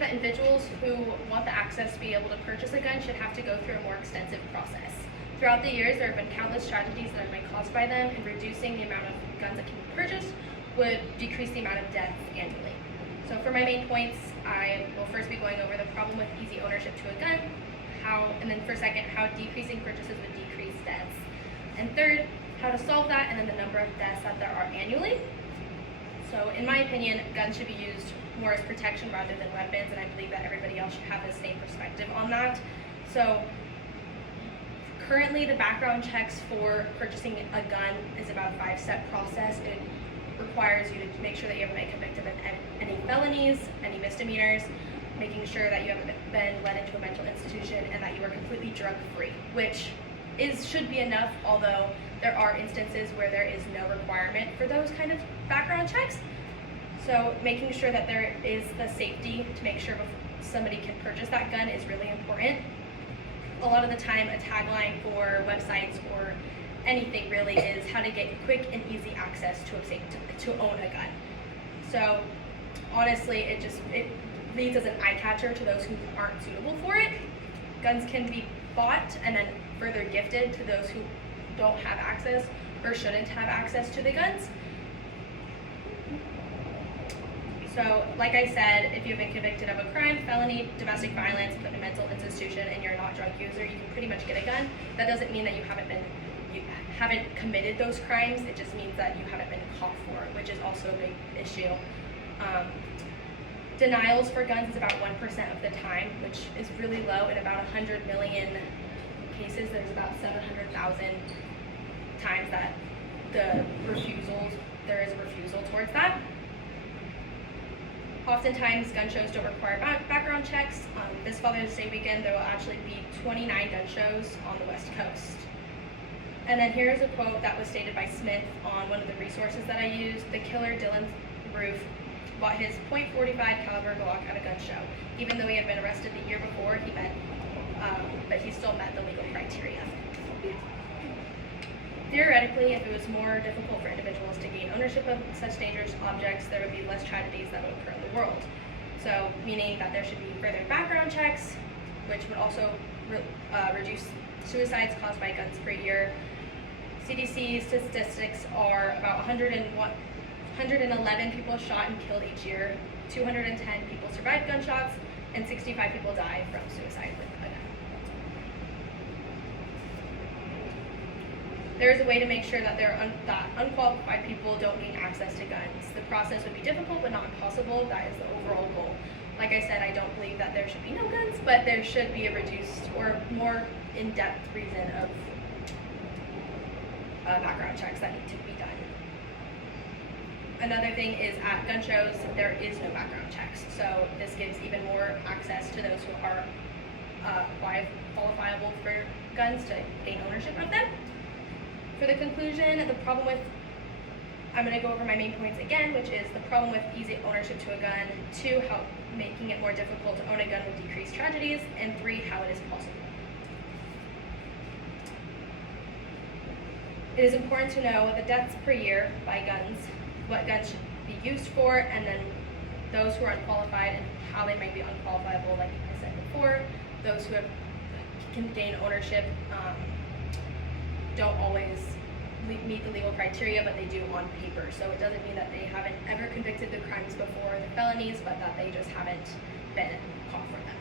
believe that individuals who want the access to be able to purchase a gun should have to go through a more extensive process. Throughout the years, there have been countless tragedies that have been caused by them, and reducing the amount of guns that can be purchased would decrease the amount of deaths annually. So for my main points, I will first be going over the problem with easy ownership to a gun, and then for second, how decreasing purchases would decrease deaths, and third, how to solve that, and then the number of deaths that there are annually. So in my opinion, guns should be used more as protection rather than weapons, and I believe that everybody else should have the same perspective on that. So currently the background checks for purchasing a gun is about a 5-step process. It requires you to make sure that you haven't been convicted of any felonies, any misdemeanors, making sure that you haven't been led into a mental institution, and that you are completely drug-free, which should be enough, although there are instances where there is no requirement for those kind of background checks. So making sure that there is the safety to make sure somebody can purchase that gun is really important. A lot of the time, a tagline for websites or anything really is how to get quick and easy access to own a gun. So honestly, it leads as an eye catcher to those who aren't suitable for it. Guns can be bought and then further gifted to those who don't have access or shouldn't have access to the guns. So, like I said, if you've been convicted of a crime, felony, domestic violence, put in a mental institution, and you're not a drug user, you can pretty much get a gun. That doesn't mean that you haven't committed those crimes. It just means that you haven't been caught for it, which is also a big issue. Denials for guns is about 1% of the time, which is really low. In about 100 million cases, there's about 700,000 times that there is a refusal towards that. Oftentimes, gun shows don't require background checks. This Father's Day weekend, there will actually be 29 gun shows on the West Coast. And then here's a quote that was stated by Smith on one of the resources that I used. The killer, Dylan Roof, bought his .45 caliber Glock at a gun show. Even though he had been arrested the year before, but he still met the legal criteria. Theoretically, if it was more difficult for individuals to gain ownership of such dangerous objects, there would be less tragedies that would occur in the world. So, meaning that there should be further background checks, which would also reduce suicides caused by guns per year. CDC statistics are about 111 people shot and killed each year, 210 people survive gunshots, and 65 people die from suicide with a gun. There is a way to make sure that that unqualified people don't gain access to guns. The process would be difficult, but not impossible. That is the overall goal. Like I said, I don't believe that there should be no guns, but there should be a reduced or more in-depth reason of background checks that need to be done. Another thing is at gun shows, there is no background checks. So this gives even more access to those who are qualifiable for guns to gain ownership of them. For the conclusion, I'm going to go over my main points again, which is the problem with easy ownership to a gun, 2, how making it more difficult to own a gun will decrease tragedies, and 3, how it is possible. It is important to know the deaths per year by guns, what guns should be used for, and then those who are unqualified and how they might be unqualifiable, like I said before. Those who can gain ownership don't always meet the legal criteria, but they do on paper. So it doesn't mean that they haven't ever convicted the crimes before, the felonies, but that they just haven't been caught for them.